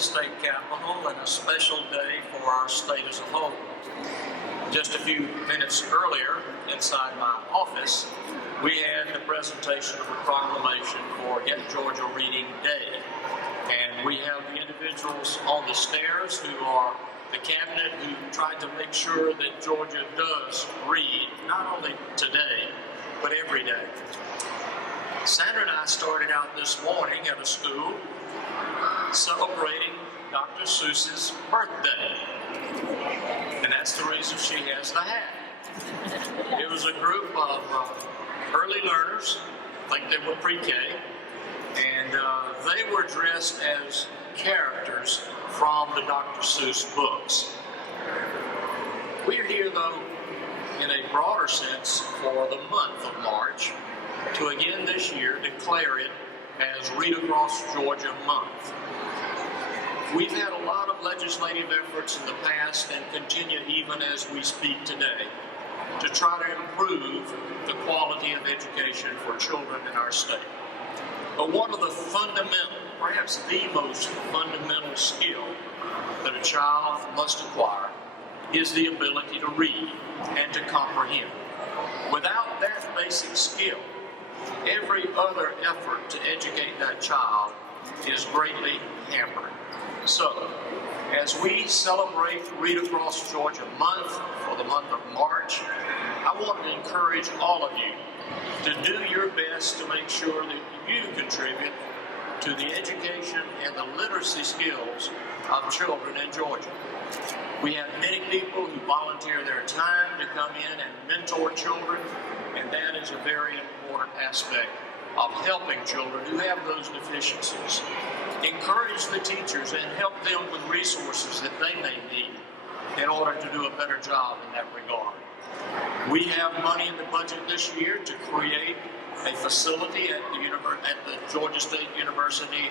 the state capitol and a special day for our state as a whole. Just a few minutes earlier, inside my office, we had the presentation of the proclamation for Get Georgia Reading Day. And we have the individuals on the stairs who are the cabinet who tried to make sure that Georgia does read, not only today, but every day. Sandra and I started out this morning at a school celebrating Dr. Seuss's birthday. And that's the reason she has the hat. It was a group of early learners, I think they were pre-K, and they were dressed as characters from the Dr. Seuss books. We're here, though, in a broader sense for the month of March to again this year declare it as Read Across Georgia Month. We've had a lot of legislative efforts in the past and continue even as we speak today to try to improve the quality of education for children in our state. But one of the fundamental, perhaps the most fundamental skill that a child must acquire is the ability to read and to comprehend. Without that basic skill, every other effort to educate that child is greatly hampered. So, as we celebrate Read Across Georgia Month for the month of March, I want to encourage all of you to do your best to make sure that you contribute to the education and the literacy skills of children in Georgia. We have many people who volunteer their time to come in and mentor children, and that is a very important aspect of helping children who have those deficiencies. Encourage the teachers and help them with resources that they may need in order to do a better job in that regard. We have money in the budget this year to create a facility at the Georgia State University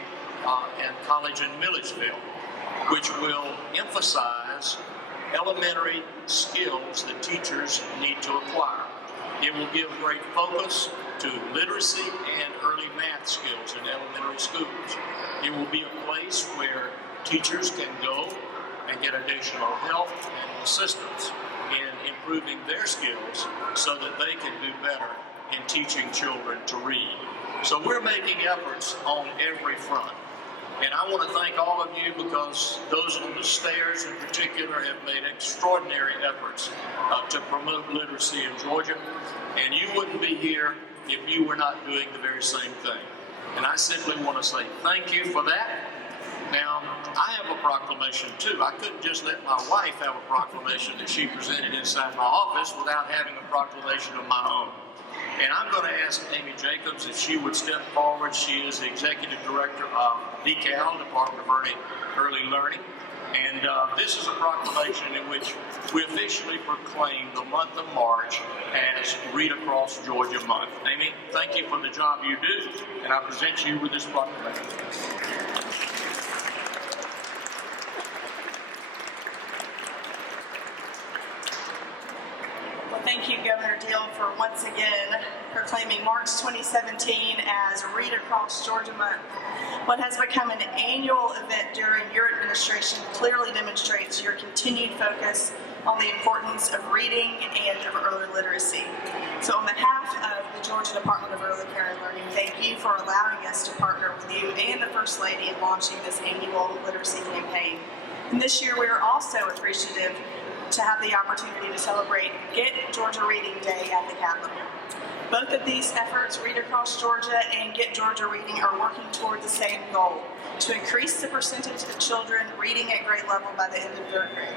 and College in Milledgeville, which will emphasize elementary skills that teachers need to acquire. It will give great focus to literacy and early math skills in elementary schools. It will be a place where teachers can go and get additional help and assistance in improving their skills so that they can do better in teaching children to read. So we're making efforts on every front. And I want to thank all of you because those on the stairs in particular have made extraordinary efforts to promote literacy in Georgia. And you wouldn't be here if you were not doing the very same thing. And I simply want to say thank you for that. Now, I have a proclamation too. I couldn't just let my wife have a proclamation that she presented inside my office without having a proclamation of my own. And I'm going to ask Amy Jacobs if she would step forward. She is the Executive Director of DECAL, Department of Early Learning. And this is a proclamation in which we officially proclaim the month of March as Read Across Georgia Month. Amy, thank you for the job you do, and I present you with this proclamation. Thank you, Governor Deal, for once again proclaiming March 2017 as Read Across Georgia Month. What has become an annual event during your administration clearly demonstrates your continued focus on the importance of reading and of early literacy. So on behalf of the Georgia Department of Early Care and Learning, thank you for allowing us to partner with you and the First Lady in launching this annual literacy campaign. And this year we are also appreciative to have the opportunity to celebrate Get Georgia Reading Day at the Capitol. Both of these efforts, Read Across Georgia and Get Georgia Reading, are working toward the same goal, to increase the percentage of children reading at grade level by the end of third grade.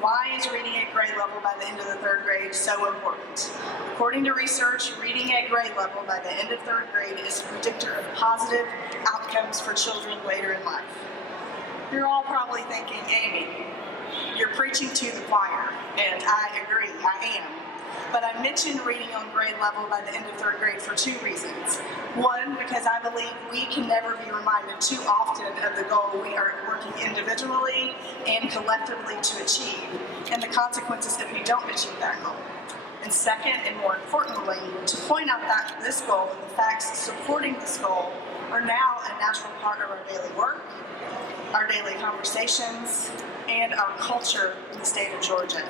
Why is reading at grade level by the end of the third grade so important? According to research, reading at grade level by the end of third grade is a predictor of positive outcomes for children later in life. You're all probably thinking, Amy, you're preaching to the choir, and I agree, I am. But I mentioned reading on grade level by the end of third grade for two reasons. One, because I believe we can never be reminded too often of the goal we are working individually and collectively to achieve, and the consequences if we don't achieve that goal. And second, and more importantly, to point out that this goal and the facts supporting this goal are now a natural part of our daily work our daily conversations, and our culture in the state of Georgia.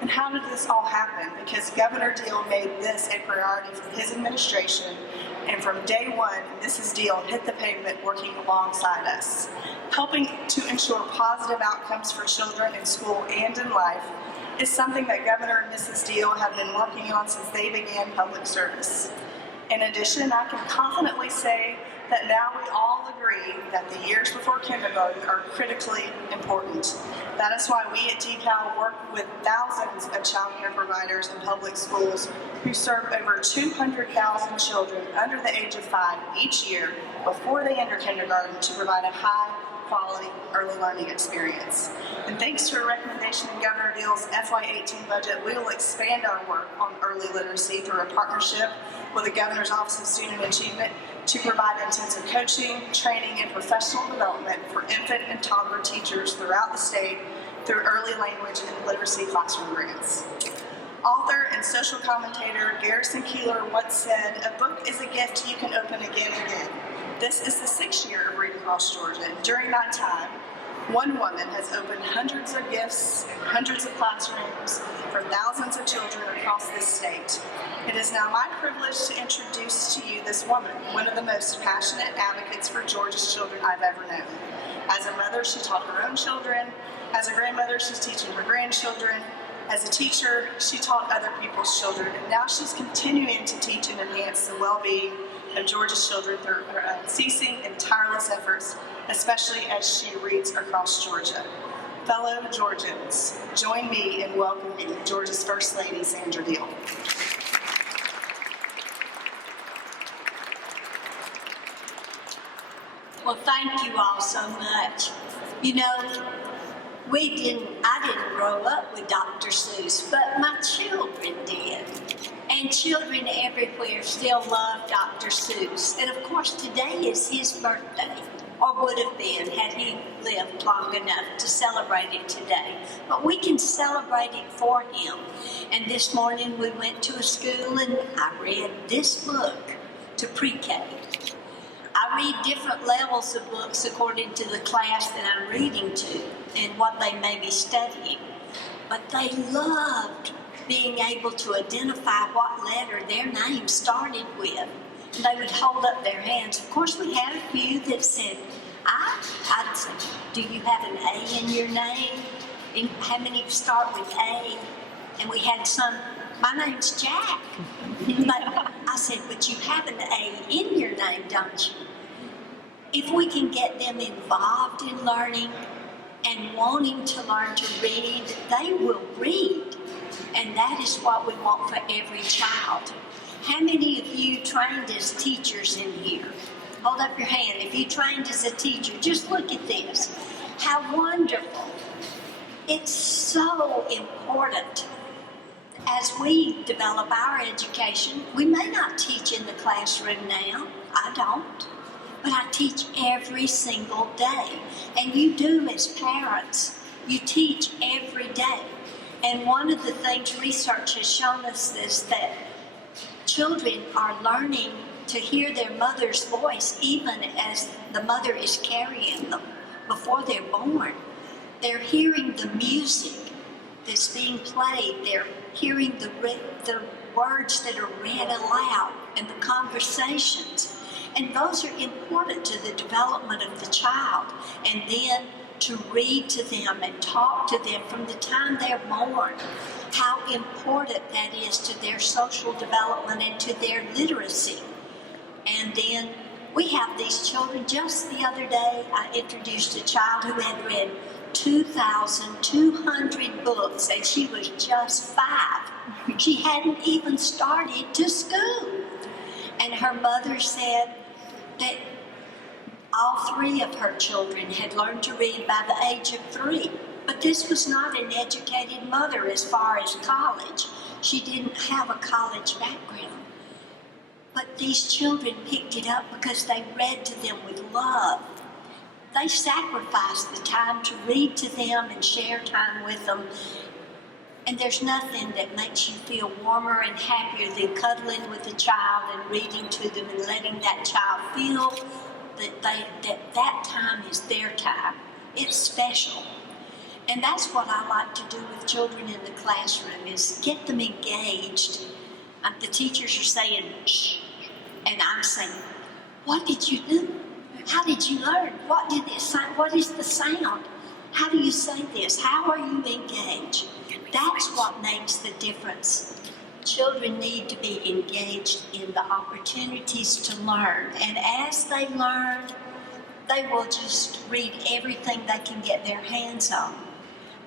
And how did this all happen? Because Governor Deal made this a priority for his administration, and from day one, Mrs. Deal hit the pavement working alongside us, helping to ensure positive outcomes for children in school and in life is something that Governor and Mrs. Deal have been working on since they began public service. In addition, I can confidently say that now we all agree that the years before kindergarten are critically important. That is why we at DECAL work with thousands of child care providers in public schools who serve over 200,000 children under the age of 5 each year before they enter kindergarten to provide a high-quality early learning experience. And thanks to a recommendation in Governor Deal's FY18 budget, we will expand our work on early literacy through a partnership with the Governor's Office of Student Achievement to provide intensive coaching, training, and professional development for infant and toddler teachers throughout the state through early language and literacy classroom grants. Author and social commentator Garrison Keillor once said, "A book is a gift you can open again and again." This is the 6th year of Read Across Georgia, and during that time, one woman has opened hundreds of gifts and hundreds of classrooms for thousands of children across this state. It is now my privilege to introduce to you this woman, one of the most passionate advocates for Georgia's children I've ever known. As a mother, she taught her own children. As a grandmother, she's teaching her grandchildren. As a teacher, she taught other people's children, and now she's continuing to teach and enhance the well-being of Georgia's children through her unceasing and tireless efforts, especially as she reads across Georgia. Fellow Georgians, join me in welcoming Georgia's First Lady, Sandra Deal. Well, thank you all so much. You know, I didn't grow up with Dr. Seuss, but my children did. And children everywhere still love Dr. Seuss. And of course, today is his birthday, or would have been had he lived long enough to celebrate it today. But we can celebrate it for him. And this morning we went to a school and I read this book to pre-K. I read different levels of books according to the class that I'm reading to and what they may be studying. But they loved being able to identify what letter their name started with. And they would hold up their hands. Of course, we had a few that said, I'd say, do you have an A in your name? And how many start with A? And we had some, my name's Jack. But I said, but you have an A in your name, don't you? If we can get them involved in learning and wanting to learn to read, they will read. And that is what we want for every child. How many of you trained as teachers in here? Hold up your hand. If you trained as a teacher, just look at this. How wonderful. It's so important. As we develop our education, we may not teach in the classroom now. I don't. But I teach every single day. And you do as parents. You teach every day. And one of the things research has shown us is that children are learning to hear their mother's voice even as the mother is carrying them before they're born. They're hearing the music that's being played. They're hearing the words that are read aloud and the conversations. And those are important to the development of the child. And then to read to them and talk to them from the time they're born. How important that is to their social development and to their literacy. And then we have these children. Just the other day, I introduced a child who had read 2,200 books, and she was just 5. She hadn't even started to school. And her mother said that all 3 of her children had learned to read by the age of 3. But this was not an educated mother as far as college. She didn't have a college background. But these children picked it up because they read to them with love. They sacrificed the time to read to them and share time with them. And there's nothing that makes you feel warmer and happier than cuddling with a child and reading to them and letting that child feel that time is their time. It's special. And that's what I like to do with children in the classroom, is get them engaged. The teachers are saying, shh, and I'm saying, what did you do? How did you learn? What did it say? What is the sound? How do you say this? How are you engaged? That's what makes the difference. Children need to be engaged in the opportunities to learn. And as they learn, they will just read everything they can get their hands on.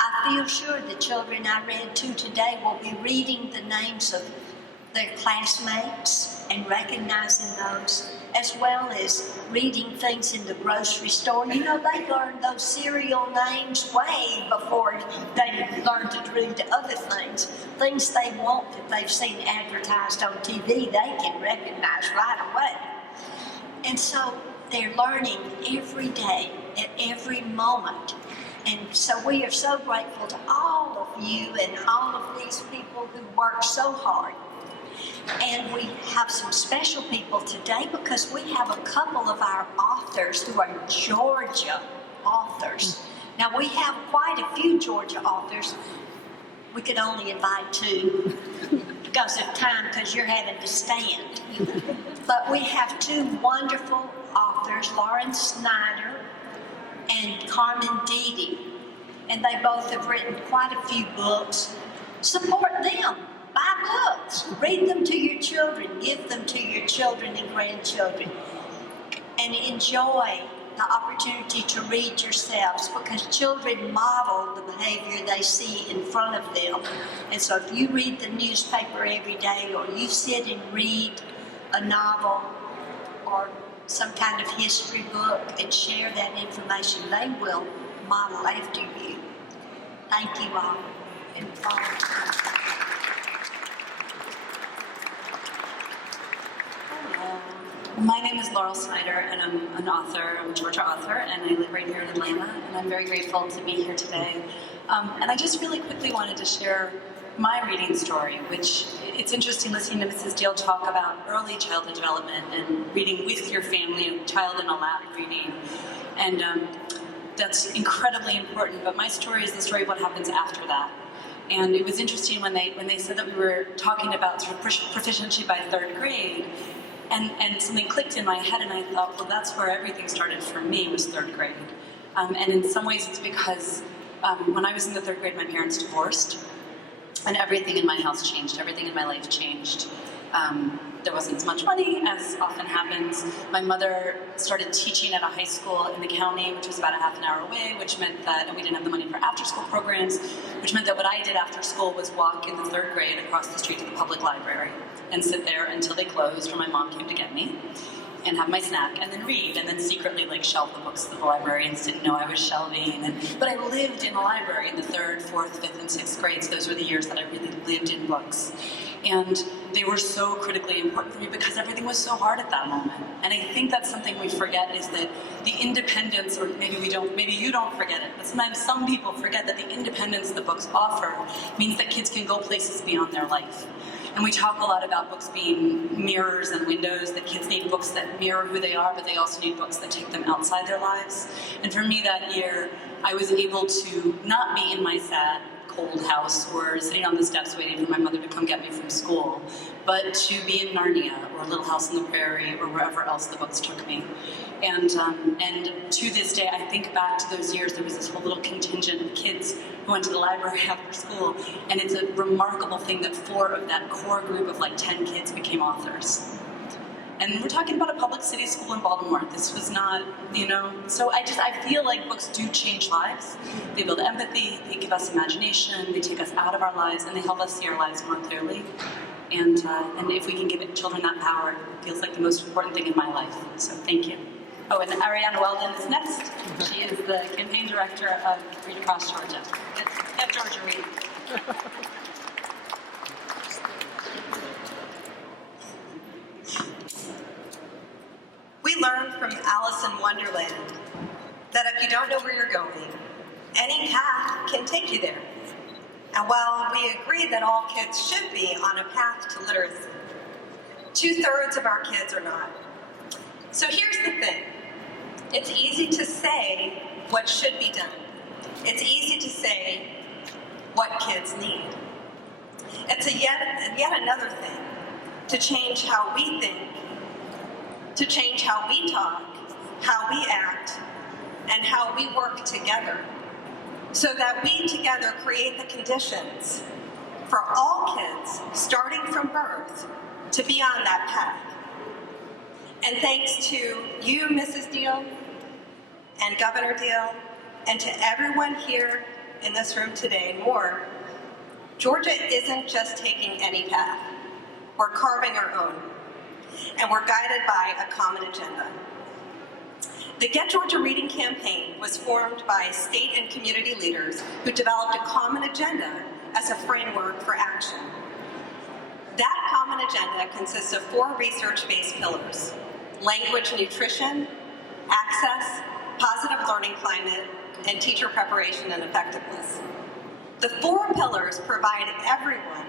I feel sure the children I read to today will be reading the names of their classmates and recognizing those, as well as reading things in the grocery store. You know, they learn those cereal names way before they learn to read other things. Things they want that they've seen advertised on TV, they can recognize right away. And so they're learning every day, at every moment. And so we are so grateful to all of you and all of these people who work so hard. And we have some special people today because we have a couple of our authors who are Georgia authors. Now, we have quite a few Georgia authors. We could only invite two because of time, because you're having to stand. But we have two wonderful authors, Snyder and Carmen, Deedy. And they both have written quite a few books. Support them. Buy books, read them to your children, give them to your children and grandchildren, and enjoy the opportunity to read yourselves, because children model the behavior they see in front of them. And so if you read the newspaper every day, or you sit and read a novel or some kind of history book and share that information, they will model after you. Thank you all. And my name is Laurel Snyder, and I'm an author. I'm a Georgia author, and I live right here in Atlanta, and I'm very grateful to be here today. And I just really quickly wanted to share my reading story, which it's interesting listening to Mrs. Deal talk about early childhood development and reading with your family, a child in a lap reading. And that's incredibly important, but my story is the story of what happens after that. And it was interesting when they said that we were talking about sort of proficiency by third grade, and something clicked in my head, and I thought, well, that's where everything started for me, was third grade. And in some ways it's because when I was in the third grade, my parents divorced, and everything in my house changed, everything in my life changed. There wasn't as much money, as often happens. My mother started teaching at a high school in the county, which was about a half an hour away, which meant that, and we didn't have the money for after-school programs, which meant that what I did after school was walk in the third grade across the street to the public library and sit there until they closed or my mom came to get me, and have my snack, and then read, and then secretly shelve the books that the librarians didn't know I was shelving. But I lived in a library in the 3rd, 4th, 5th, and 6th grades. Those were the years that I really lived in books. And they were so critically important for me because everything was so hard at that moment. And I think that's something we forget, is that the independence, or maybe you don't forget it, but sometimes some people forget that the independence the books offer means that kids can go places beyond their life. And we talk a lot about books being mirrors and windows, that kids need books that mirror who they are, but they also need books that take them outside their lives. And for me that year, I was able to not be in my sad, cold house or sitting on the steps waiting for my mother to come get me from school, but to be in Narnia or Little House on the Prairie or wherever else the books took me. And to this day, I think back to those years. There was this whole little contingent of kids who went to the library after school, and it's a remarkable thing that 4 of that core group of 10 kids became authors. And we're talking about a public city school in Baltimore. This was not, so I feel like books do change lives. They build empathy, they give us imagination, they take us out of our lives, and they help us see our lives more clearly. And if we can give children that power, it feels like the most important thing in my life. So thank you. Oh, and Arianne Weldon is next. She is the campaign director of Read Across Georgia. Get Georgia reading. We learned from Alice in Wonderland that if you don't know where you're going, any path can take you there. And while we agree that all kids should be on a path to literacy, 2/3 of our kids are not. So here's the thing. It's easy to say what should be done. It's easy to say what kids need. It's yet another thing to change how we think, to change how we talk, how we act, and how we work together, so that we together create the conditions for all kids, starting from birth, to be on that path. And thanks to you, Mrs. Deal, and Governor Deal, and to everyone here in this room today, more, Georgia isn't just taking any path. We're carving our own, and we're guided by a common agenda. The Get Georgia Reading campaign was formed by state and community leaders who developed a common agenda as a framework for action. That common agenda consists of 4 research-based pillars: language nutrition, access, positive learning climate, and teacher preparation and effectiveness. The 4 pillars provide everyone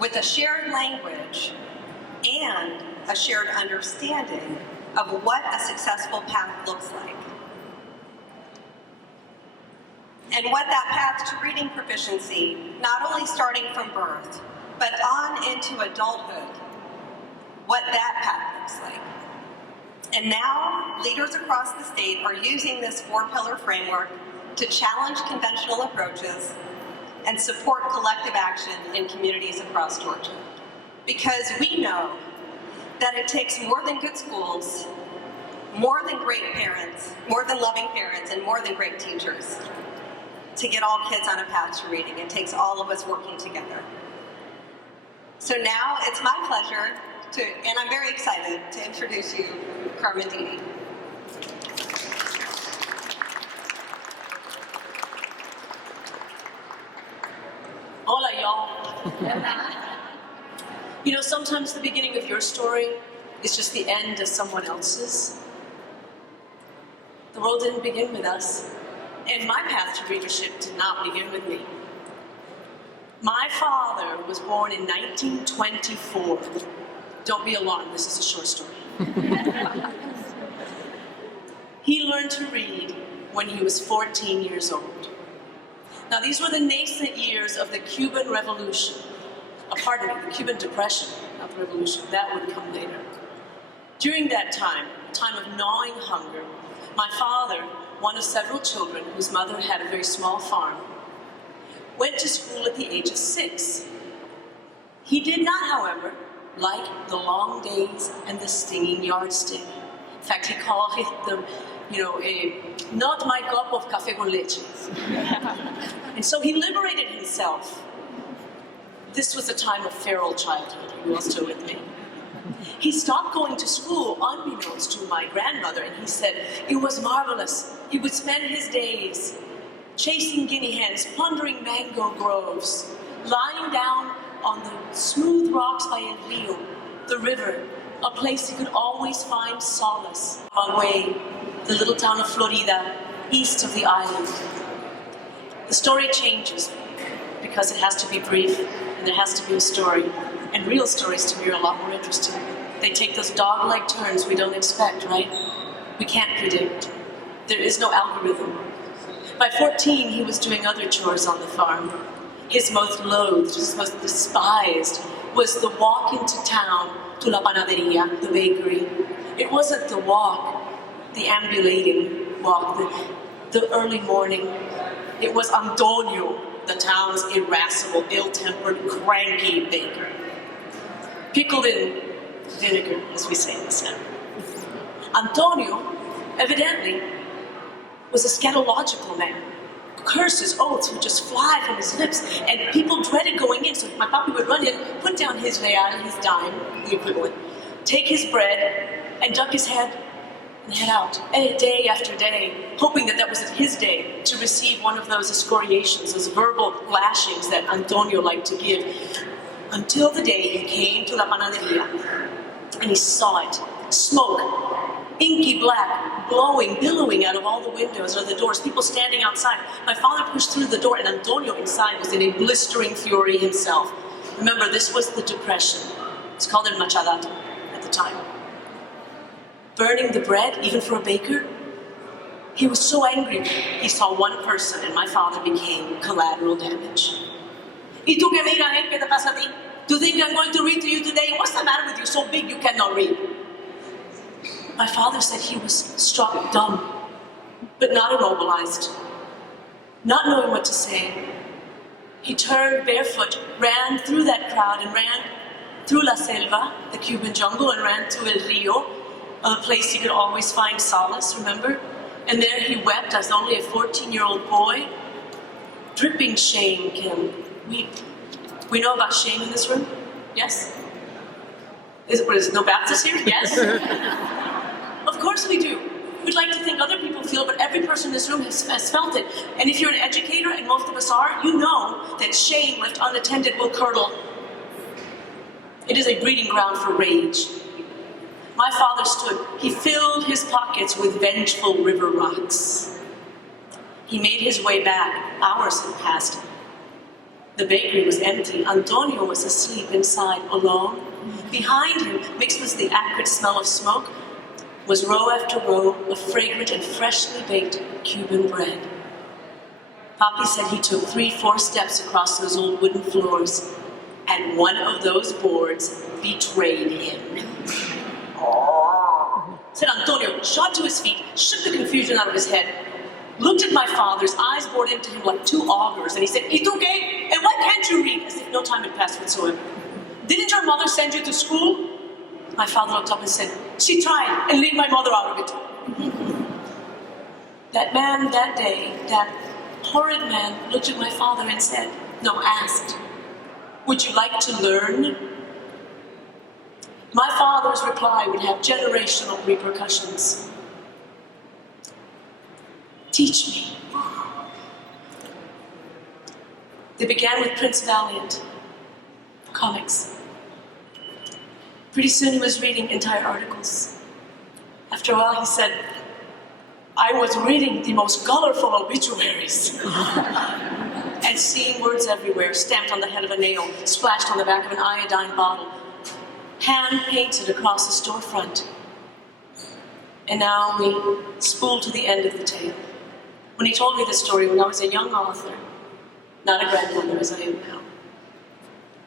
with a shared language and a shared understanding of what a successful path looks like. And what that path to reading proficiency, not only starting from birth, but on into adulthood, what that path looks like. And now, leaders across the state are using this 4-pillar framework to challenge conventional approaches and support collective action in communities across Georgia. Because we know that it takes more than good schools, more than great parents, more than loving parents, and more than great teachers to get all kids on a path to reading. It takes all of us working together. So now it's my pleasure and I'm very excited to introduce you Carmen Deedy. Hola, y'all. You know, sometimes the beginning of your story is just the end of someone else's. The world didn't begin with us, and my path to readership did not begin with me. My father was born in 1924. Don't be alarmed, this is a short story. He learned to read when he was 14 years old. Now, these were the nascent years of the Cuban Revolution. The Cuban Depression, not the Revolution. That would come later. During that time, a time of gnawing hunger, my father, one of several children whose mother had a very small farm, went to school at the age of 6. He did not, however, like the long days and the stinging yardstick. In fact, he called it not my cup of café con leche. And so he liberated himself. This was a time of feral childhood. Are you all still with me? He stopped going to school unbeknownst to my grandmother, and he said it was marvelous. He would spend his days chasing guinea hens, plundering mango groves, lying down on the smooth rocks by El Rio, the river, a place he could always find solace. Away, the little town of Florida, east of the island. The story changes because it has to be brief, and there has to be a story. And real stories, to me, are a lot more interesting. They take those dog-like turns we don't expect, right? We can't predict. There is no algorithm. By 14, he was doing other chores on the farm. His most loathed, his most despised, was the walk into town to la panaderia, the bakery. It wasn't the walk, the ambulating walk, the early morning. It was Antonio, the town's irascible, ill-tempered, cranky baker. Pickled in vinegar, as we say in the South. Antonio, evidently, was a scatological man. Curses, oaths would just fly from his lips, and people dreaded going in, so my papi would run in, put down his real, his dime, the equivalent, take his bread, and duck his head, and head out, day after day, hoping that was his day to receive one of those excoriations, those verbal lashings that Antonio liked to give, until the day he came to la panaderia, and he saw it, smoke, inky black, blowing, billowing out of all the windows or the doors, people standing outside. My father pushed through the door, and Antonio inside was in a blistering fury himself. Remember, this was the Depression. It's called el machadato at the time. Burning the bread, even for a baker? He was so angry, he saw one person and my father became collateral damage. ¿Y tú qué miras, eh? ¿Qué te pasa a ti? Do you think I'm going to read to you today? What's the matter with you? So big you cannot read. My father said he was struck dumb, but not immobilized. Not knowing what to say, he turned barefoot, ran through that crowd and ran through La Selva, the Cuban jungle, and ran to El Rio, a place he could always find solace, remember? And there he wept as only a 14-year-old boy. Dripping shame can weep. We know about shame in this room? Yes? Is no Baptist here? Yes? Of course we do. We'd like to think other people feel, but every person in this room has felt it. And if you're an educator, and most of us are, you know that shame left unattended will curdle. It is a breeding ground for rage. My father stood. He filled his pockets with vengeful river rocks. He made his way back. Hours had passed. The bakery was empty. Antonio was asleep inside, alone. Behind him, mixed with the acrid smell of smoke, was row after row of fragrant and freshly baked Cuban bread. Papi said he took 3-4 steps across those old wooden floors, and one of those boards betrayed him. Said Antonio, shot to his feet, shook the confusion out of his head, looked at my father's eyes bored into him like two augers, and he said, ¿Y tú qué? And why can't you read? As if no time had passed whatsoever. Didn't your mother send you to school? My father looked up and said, she tried, and leave my mother out of it. That man that day, that horrid man, looked at my father and said, no, asked, would you like to learn? My father's reply would have generational repercussions. Teach me. They began with Prince Valiant, comics. Pretty soon he was reading entire articles. After a while he said, I was reading the most colorful obituaries. And seeing words everywhere, stamped on the head of a nail, splashed on the back of an iodine bottle, hand-painted across the storefront. And now we spool to the end of the tale. When he told me this story when I was a young author, not a grandmother as I am now,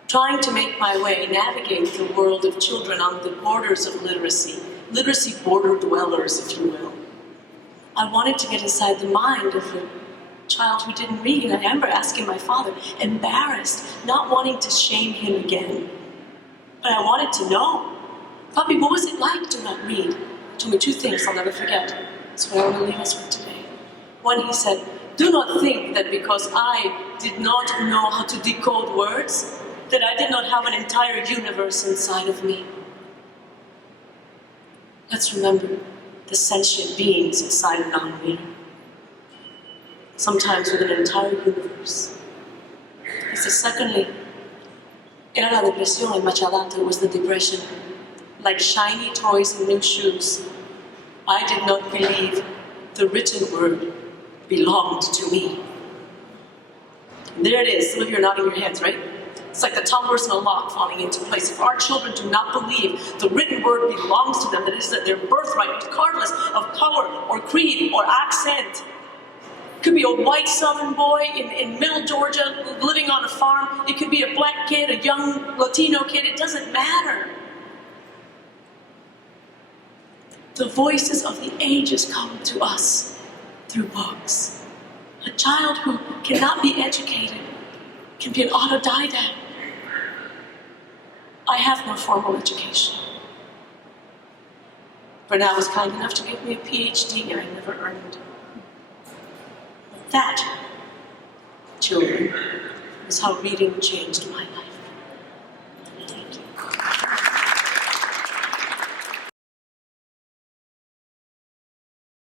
trying to make my way, navigate the world of children on the borders of literacy border dwellers, if you will. I wanted to get inside the mind of a child who didn't read, and I remember asking my father, embarrassed, not wanting to shame him again. But I wanted to know, Papi, what was it like to not read? He told me 2 things I'll never forget. That's what I want to leave us with today. One, he said, do not think that because I did not know how to decode words, that I did not have an entire universe inside of me. Let's remember the sentient beings inside a non-reader. Sometimes with an entire universe. He said, secondly, era la depresión en Machadato, was the depression. Like shiny toys and new shoes, I did not believe the written word belonged to me. And there it is. Some of you are nodding your heads, right? It's like the tumblers in a lock falling into place. If our children do not believe the written word belongs to them, that is their birthright, regardless of color or creed or accent. It could be a white southern boy in middle Georgia living on a farm. It could be a black kid, a young Latino kid. It doesn't matter. The voices of the ages come to us through books. A child who cannot be educated can be an autodidact. I have no formal education. Bernal was kind enough to give me a PhD I never earned. But that, children, is how reading changed my life.